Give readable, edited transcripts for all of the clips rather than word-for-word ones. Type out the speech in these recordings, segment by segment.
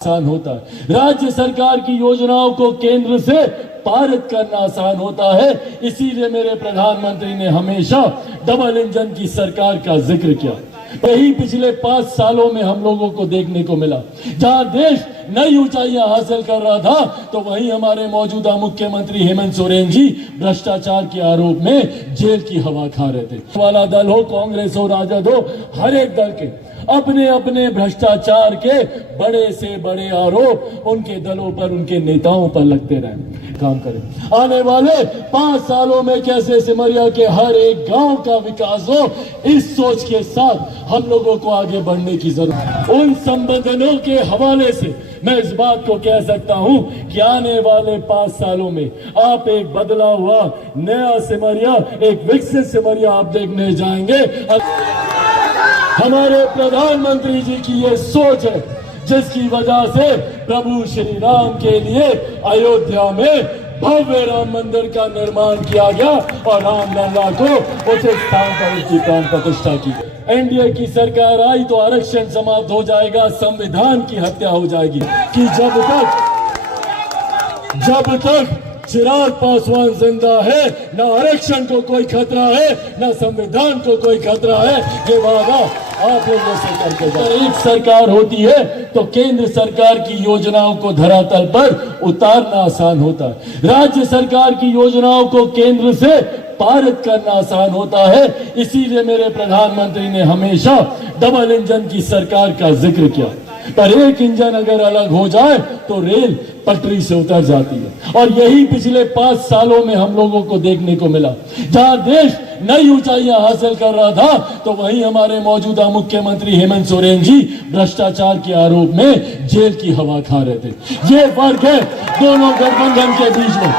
आसान होता है। राज्य सरकार की योजनाओं को केंद्र से पारित करना आसान होता है। इसीलिए मेरे प्रधानमंत्री ने हमेशा डबल इंजन की सरकार का जिक्र किया। यही पिछले 5 सालों में हम लोगों को देखने को मिला। जहां देश नई ऊंचाइयां हासिल कर रहा था, तो वहीं हमारे मौजूदा मुख्यमंत्री हेमंत सोरेन जी भ्रष्टाचार के आरोप में जेल की हवा खा रहे थे। वाला दल हो, कांग्रेस हो, राजद हो, हर एक दल के अपने अपने भ्रष्टाचार के बड़े से बड़े आरोप उनके दलों पर, उनके नेताओं पर लगते रहे। काम करें आने वाले 5 सालों में कैसे सिमरिया के हर एक गांव का विकास हो, इस सोच के साथ हम लोगों को आगे बढ़ने की जरूरत है। उन संबंधों के हवाले से मैं इस बात को कह सकता हूं कि आने वाले 5 सालों में आप एक बदला हुआ नया सिमरिया, एक विकसित सिमरिया आप देखने जाएंगे। हमारे प्रधानमंत्री जी की ये सोच है, जिसकी वजह से प्रभु श्री राम के लिए अयोध्या में भव्य राम मंदिर का निर्माण किया गया और रामलला को उचित स्थान पर उसकी प्राण प्रतिष्ठा की। एनडीए की सरकार आई तो आरक्षण समाप्त हो जाएगा, संविधान की हत्या हो जाएगी कि जब तक चिराग पासवान जिंदा है, न आरक्षण को कोई खतरा है, न संविधान को कोई खतरा है। ये वादा आप लोगों से करके जाए। एक सरकार होती है तो केंद्र सरकार की योजनाओं को धरातल पर उतारना आसान होता है। राज्य सरकार की योजनाओं को केंद्र से पारित करना आसान होता है। इसीलिए मेरे प्रधानमंत्री ने हमेशा डबल इंजन की सरकार का जिक्र किया। पर एक इंजन अगर अलग हो जाए तो रेल पटरी से उतर जाती है। और यही पिछले 5 सालों में हम लोगों को देखने को मिला। जहां देश नई ऊंचाइयां हासिल कर रहा था, तो वहीं हमारे मौजूदा मुख्यमंत्री हेमंत सोरेन जी भ्रष्टाचार के आरोप में जेल की हवा खा रहे थे। ये फर्क है दोनों गठबंधन के बीच में।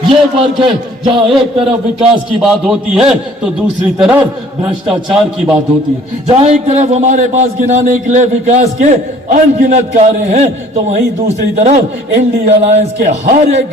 ये फर्क है, जहां एक तरफ विकास की बात होती है तो दूसरी तरफ भ्रष्टाचार की बात होती है। जहां एक तरफ हमारे पास गिनाने के लिए विकास के अनगिनत कार्य हैं, तो वहीं दूसरी तरफ इंडिया अलायंस के हर एक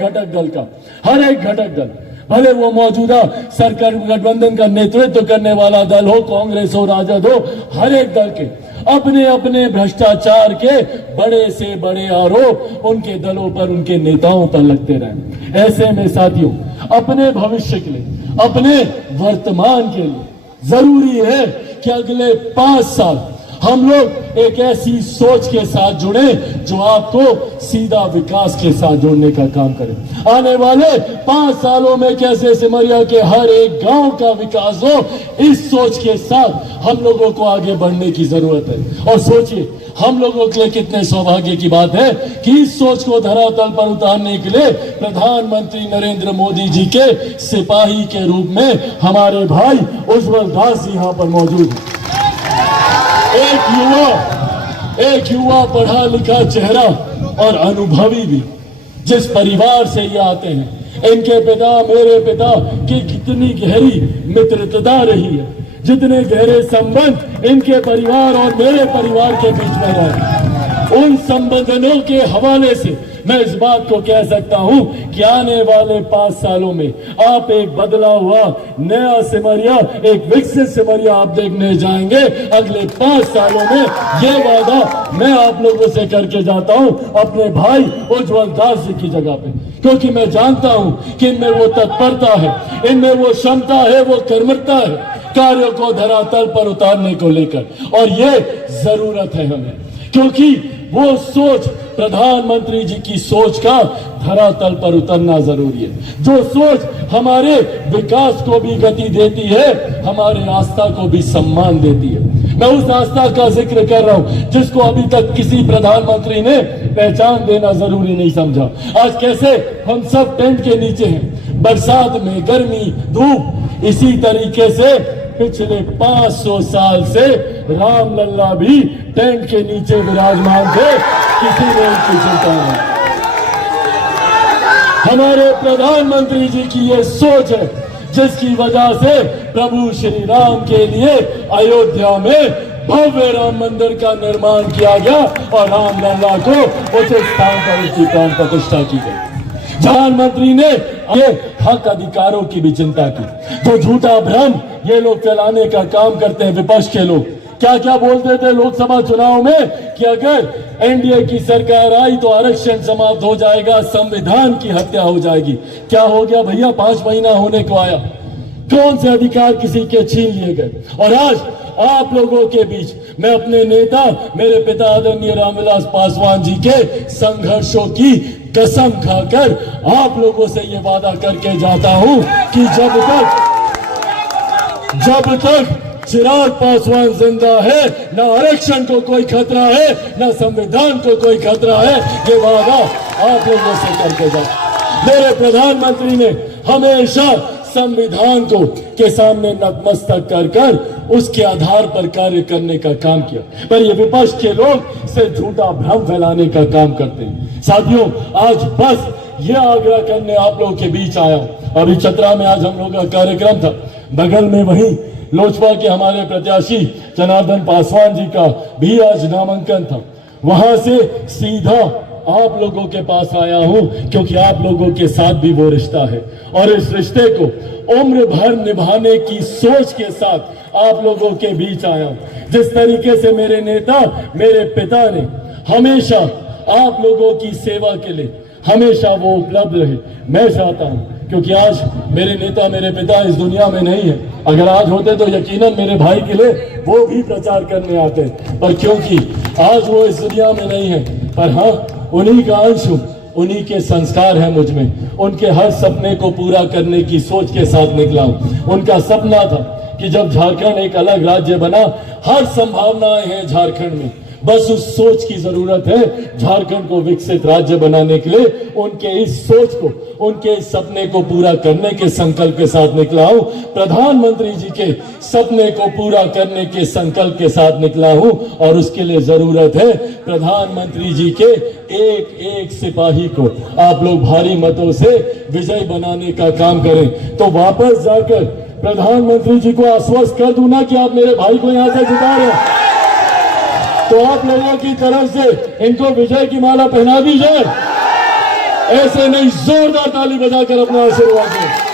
घटक दल, भले वो मौजूदा सरकार गठबंधन का नेतृत्व करने वाला दल हो, कांग्रेस हो, राजद हो, हर एक दल के अपने अपने भ्रष्टाचार के बड़े से बड़े आरोप उनके दलों पर, उनके नेताओं पर लगते रहे। ऐसे में साथियों, अपने भविष्य के लिए, अपने वर्तमान के लिए जरूरी है कि अगले 5 साल हम लोग एक ऐसी सोच के साथ जुड़े जो आपको सीधा विकास के साथ जोड़ने का काम करे। आने वाले 5 सालों में कैसे सिमरिया के हर एक गांव का विकास हो, इस सोच के साथ हम लोगों को आगे बढ़ने की जरूरत है। और सोचिए, हम लोगों के लिए कितने सौभाग्य की बात है कि इस सोच को धरातल पर उतारने के लिए प्रधानमंत्री नरेंद्र मोदी जी के सिपाही के रूप में हमारे भाई उज्जवल दास जी यहाँ पर मौजूद हैं। एक युवा पढ़ा लिखा चेहरा और अनुभवी भी, जिस परिवार से ये आते हैं। इनके पिता, मेरे पिता की कितनी गहरी मित्रता रही है, जितने गहरे संबंध इनके परिवार और मेरे परिवार के बीच में रहे। उन संबंधों के हवाले से मैं इस बात को कह सकता हूं कि आने वाले 5 सालों में आप एक बदला हुआ नया सिमरिया, एक विकसित सिमरिया आप देखने जाएंगे। अगले 5 सालों में ये वादा मैं आप लोगों से करके जाता हूं अपने भाई उज्जवल दास जी की जगह पे, क्योंकि मैं जानता हूं कि इनमें वो तत्परता है, इनमें वो क्षमता है, वो कर्मठता है कार्यों को धरातल पर उतारने को लेकर। और ये जरूरत है हमें, क्योंकि वो सोच, प्रधानमंत्री जी की सोच का धरातल पर उतरना जरूरी है। जो सोच हमारे विकास को भी गति देती है, हमारे आस्था को भी सम्मान देती है। मैं उस आस्था का जिक्र कर रहा हूं जिसको अभी तक किसी प्रधानमंत्री ने पहचान देना जरूरी नहीं समझा। आज कैसे हम सब टेंट के नीचे हैं, बरसात में, गर्मी, धूप, इसी तरीके से पिछले 500 साल से रामलला भी टेंट के नीचे विराजमान थे, किसी ने उनकी चिंता नहीं। हमारे प्रधानमंत्री जी की ये सोच है, जिसकी वजह से प्रभु श्री राम के लिए अयोध्या में भव्य राम मंदिर का निर्माण किया गया और रामलला को उचित स्थान पर उसकी प्राण प्रतिष्ठा की गई। प्रधानमंत्री ने ये हक अधिकारों की भी चिंता की। जो झूठा भ्रम ये लोग फैलाने का काम करते हैं, विपक्ष के लोग, क्या क्या बोलते थे लोकसभा चुनाव में कि अगर एनडीए की सरकार आई तो आरक्षण समाप्त हो जाएगा, संविधान की हत्या हो जाएगी। क्या हो गया भैया? 5 महीना होने को आया, कौन से अधिकार किसी के छीन लिए गए? और आज आप लोगों के बीच मैं अपने नेता, मेरे पिता आदरणीय रामविलास पासवान जी के संघर्षों की कसम खाकर आप लोगों से ये वादा करके जाता हूं कि जब तक चिराग पासवान जिंदा है, ना आरक्षण को कोई खतरा है, ना संविधान को कोई खतरा है। ये वादा आप लोगों से करके जा। मेरे प्रधानमंत्री ने हमेशा संविधान को के सामने नतमस्तक कर उसके आधार पर कार्य करने का काम किया, पर ये विपक्ष के लोग से झूठा भ्रम फैलाने का काम करते हैं। साथियों, आज बस ये आग्रह करने आप लोगों के बीच आया हूं। अभी चतरा में आज हम लोग का कार्यक्रम था, बगल में वहीं लोजपा के हमारे प्रत्याशी जनार्दन पासवान जी का भी आज नामांकन था। वहां से सीधा आप लोगों के पास आया हूं क्योंकि आप लोगों के साथ भी वो रिश्ता है और इस रिश्ते को उम्र भर निभाने की सोच के साथ आप लोगों के बीच आया हूं। जिस तरीके से मेरे नेता, मेरे पिता ने हमेशा आप लोगों की सेवा के लिए हमेशा वो उपलब्ध रहे, मैं चाहता हूं, क्योंकि आज मेरे नेता, मेरे पिता इस दुनिया में नहीं है। अगर आज होते तो यकीनन मेरे भाई के लिए वो भी प्रचार करने आते, पर क्योंकि आज वो इस दुनिया में नहीं है, पर हाँ, उन्हीं का अंश हूं, उन्हीं के संस्कार हैं मुझ में। उनके हर सपने को पूरा करने की सोच के साथ निकला हूं। उनका सपना था कि जब झारखंड एक अलग राज्य बना, हर संभावनाएं हैं झारखंड में, बस उस सोच की जरूरत है झारखंड को विकसित राज्य बनाने के लिए। उनके इस सोच को, उनके इस सपने को पूरा करने के संकल्प के साथ निकला हूं। प्रधानमंत्री जी के सपने को पूरा करने के संकल्प के साथ निकला हूं और उसके लिए जरूरत है प्रधानमंत्री जी के एक एक सिपाही को आप लोग भारी मतों से विजय बनाने का काम करें। तो वापस जाकर प्रधानमंत्री जी को आश्वस्त कर दूं ना कि आप मेरे भाई को यहां से जिता रहे हैं, तो आप लोगों की तरफ से इनको विजय की माला पहना दीजिए। ऐसे नहीं, जोरदार ताली बजाकर अपना आशीर्वाद दें।